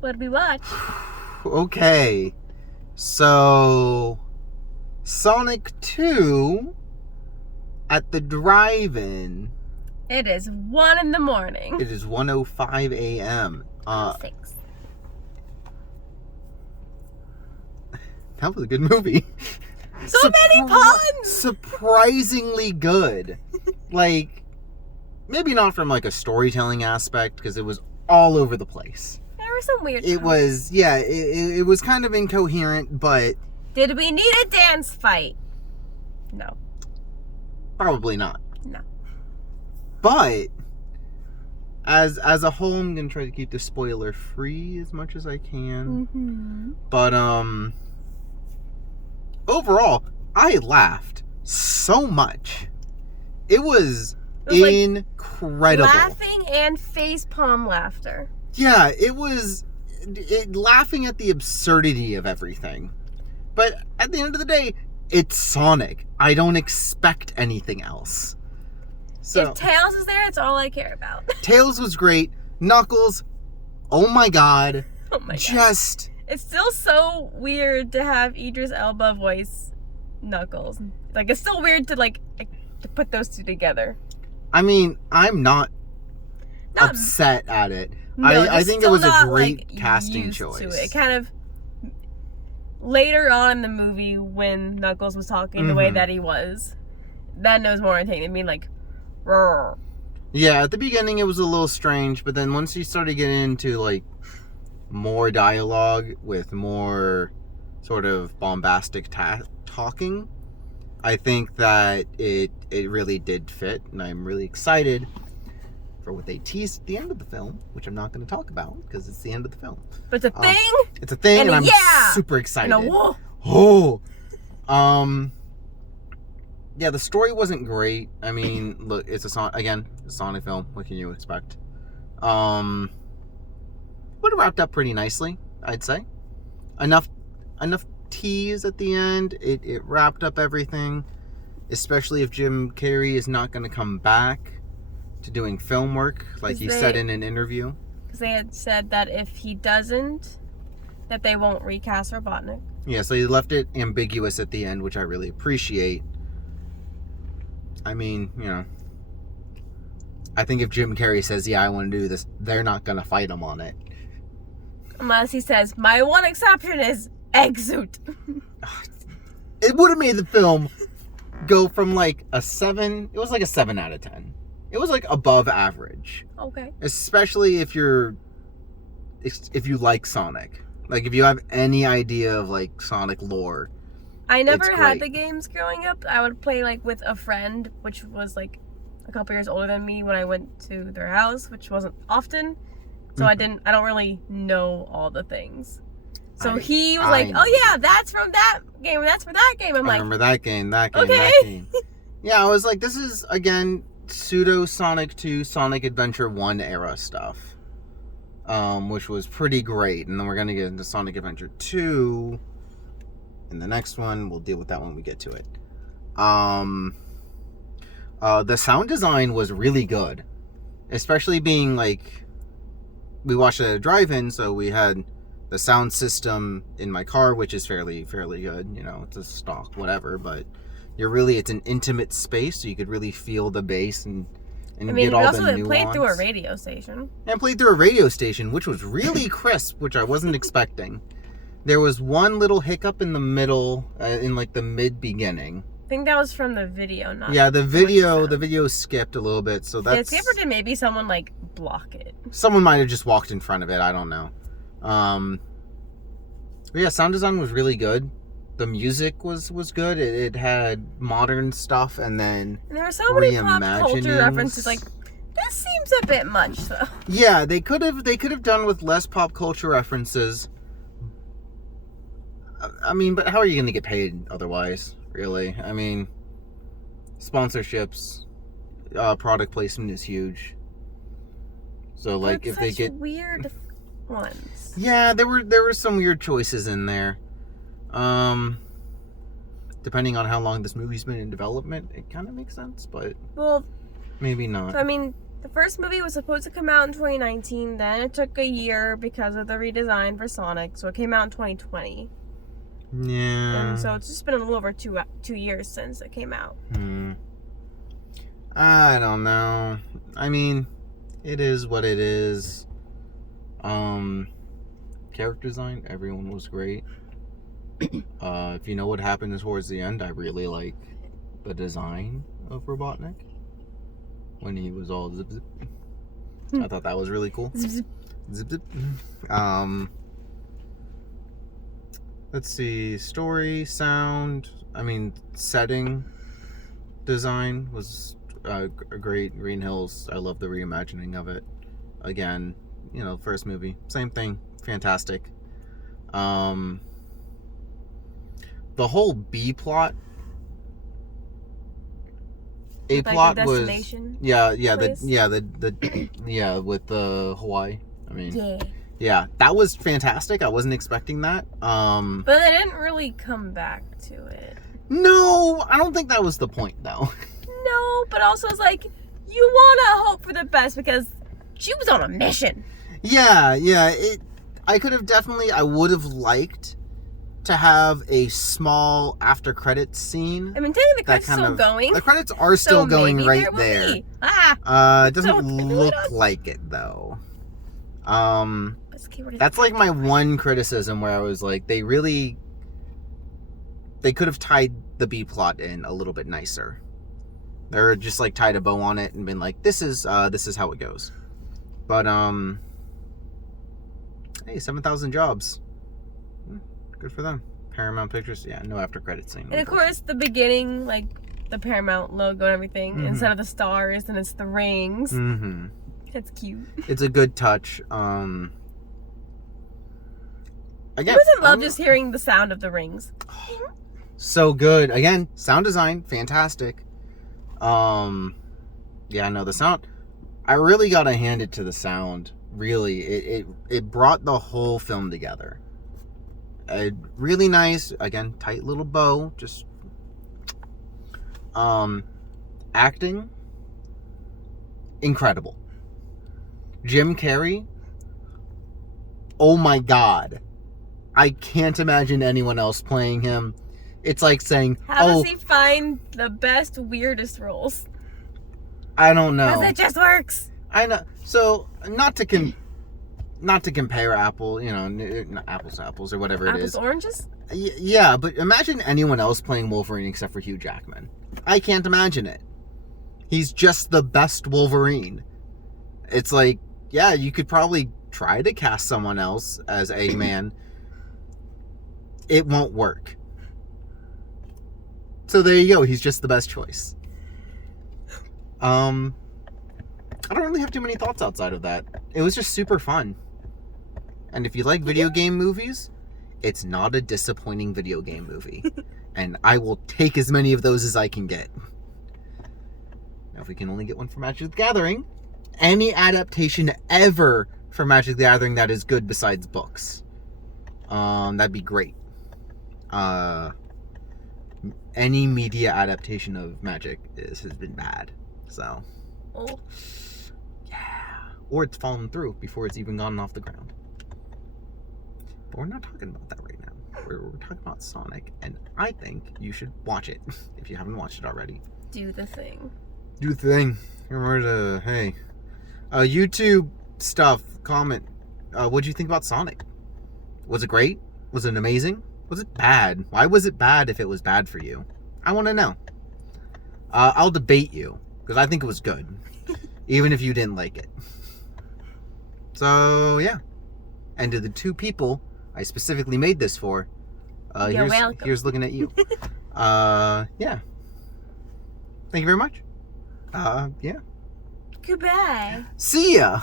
What did we watch? Okay. So, Sonic 2 at the drive-in. It is 1 in the morning. It is 1:05 a.m. 6. That was a good movie. So many puns! Surprisingly good. Like, maybe not from like a storytelling aspect, because it was all over the place. There were some weird It puns. was, yeah, it was kind of incoherent, but... Did we need a dance fight? No. Probably not. No. But, as a whole, I'm going to try to keep this spoiler free as much as I can. Mm-hmm. But, overall, I laughed so much. It was like incredible. Laughing and facepalm laughter. Yeah, it was laughing at the absurdity of everything. But at the end of the day, it's Sonic. I don't expect anything else. So, If Tails is there, it's all I care about. Tails was great. Knuckles, oh my god. Oh my god. Just... It's still so weird to have Idris Elba voice Knuckles. Like, it's still weird to to put those two together. I mean, I'm not upset at it. No, I think it was a not, great like, casting used choice. to it. Kind of later on in the movie when Knuckles was talking the way that he was, then it was more entertaining. I mean, like, roar. Yeah, at the beginning it was a little strange, but then once you started getting into like more dialogue with more sort of bombastic talking, I think that it really did fit, and I'm really excited for what they teased at the end of the film, which I'm not going to talk about because it's the end of the film. But it's a thing. It's a thing, and I'm super excited. And a whoa. Oh, yeah, the story wasn't great. I mean, look, it's a Sonic film. What can you expect? Would have wrapped up pretty nicely, I'd say. Enough tease at the end. It wrapped up everything, especially if Jim Carrey is not going to come back to doing film work, like he said in an interview. Because they had said that if he doesn't, that they won't recast Robotnik. Yeah, so he left it ambiguous at the end, which I really appreciate. I mean, you know, I think if Jim Carrey says, yeah, I want to do this, they're not going to fight him on it. Unless he says, my one exception is egg suit. It would have made the film go from like a 7, it was like a 7 out of 10. It was like above average. Okay. Especially if you like Sonic. Like if you have any idea of like Sonic lore. I never had the games growing up. I would play like with a friend, which was like a couple years older than me when I went to their house, which wasn't often. So I don't really know all the things. So he was like, oh yeah, that's from that game, that's for that game. I'm like, remember that game, that game. Yeah, I was like, this is, again, pseudo Sonic 2, Sonic Adventure 1 era stuff. Which was pretty great. And then we're going to get into Sonic Adventure 2 in the next one. We'll deal with that when we get to it. The sound design was really good. Especially being like, we watched it at a drive-in, so we had the sound system in my car, which is fairly good. You know, it's a stock, whatever, but it's an intimate space, so you could really feel the bass and get all the nuance. We also played through a radio station. And played through a radio station, which was really crisp, which I wasn't expecting. There was one little hiccup in the middle, in like the mid-beginning. I think that was from the video, not the video skipped a little bit, so that's... Yeah, or did maybe someone like block it? Someone might have just walked in front of it, I don't know. But yeah, sound design was really good. The music was good. It had modern stuff, and then there were so many pop culture references. Like, this seems a bit much, though. Yeah, they could have done with less pop culture references. I mean, but how are you going to get paid otherwise? Really? I mean, sponsorships, product placement is huge. So like, if they get weird ones. Yeah, there were some weird choices in there. Depending on how long this movie's been in development, it kind of makes sense, but maybe not. So, I mean, The first movie was supposed to come out in 2019, then it took a year because of the redesign for Sonic, so it came out in 2020. Yeah. And so it's just been a little over 2 years since it came out. I don't know. I mean, it is what it is. Character design, everyone was great. If you know what happened towards the end, I really like the design of Robotnik when he was all zip zip. I thought that was really cool. Zip zip. Let's see, story, sound, setting design was great. Green Hills, I love the reimagining of it. Again, first movie, same thing, fantastic. The whole B plot, A plot was with the Hawaii. Yeah, that was fantastic. I wasn't expecting that. But they didn't really come back to it. No, I don't think that was the point, though. No, but also it's like, you want to hope for the best because she was on a mission. Yeah. I would have liked to have a small after credits scene. Technically the credits are still going. The credits are still going right there. It doesn't look like it, though. That's like my one criticism where I was like, they could have tied the B plot in a little bit nicer. They're just like tied a bow on it and been like, this is how it goes. But hey, 7,000 jobs. Good for them. Paramount Pictures, no after credit scene. And of course, the beginning, like the Paramount logo and everything, instead of the stars, and it's the rings. Mm-hmm. That's cute. It's a good touch. Again, who doesn't love just hearing the sound of the rings? So good. Again, sound design, fantastic. The sound. I really gotta hand it to the sound. Really, it brought the whole film together. Really nice. Again, tight little bow. Just acting, incredible. Jim Carrey. Oh my God. I can't imagine anyone else playing him. It's like saying, how does he find the best, weirdest roles? I don't know. Because it just works. I know. So, not to compare apples to apples or whatever it is. Apples, oranges? Yeah, but imagine anyone else playing Wolverine except for Hugh Jackman. I can't imagine it. He's just the best Wolverine. It's like, yeah, you could probably try to cast someone else as Eggman. It won't work. So there you go. He's just the best choice. I don't really have too many thoughts outside of that. It was just super fun. And if you like video game movies, it's not a disappointing video game movie. And I will take as many of those as I can get. Now, if we can only get one for Magic the Gathering, any adaptation ever for Magic the Gathering that is good besides books, that'd be great. Any media adaptation of Magic has been bad. So, yeah. Or it's fallen through before it's even gotten off the ground. But we're not talking about that right now. We're talking about Sonic, and I think you should watch it if you haven't watched it already. Do the thing. Do the thing. Remember to, YouTube stuff, comment. What'd you think about Sonic? Was it great? Was it amazing? Was it bad? Why was it bad if it was bad for you? I want to know. I'll debate you, because I think it was good. Even if you didn't like it. So, yeah. And to the two people I specifically made this for, here's looking at you. Yeah. Thank you very much. Yeah. Goodbye. See ya!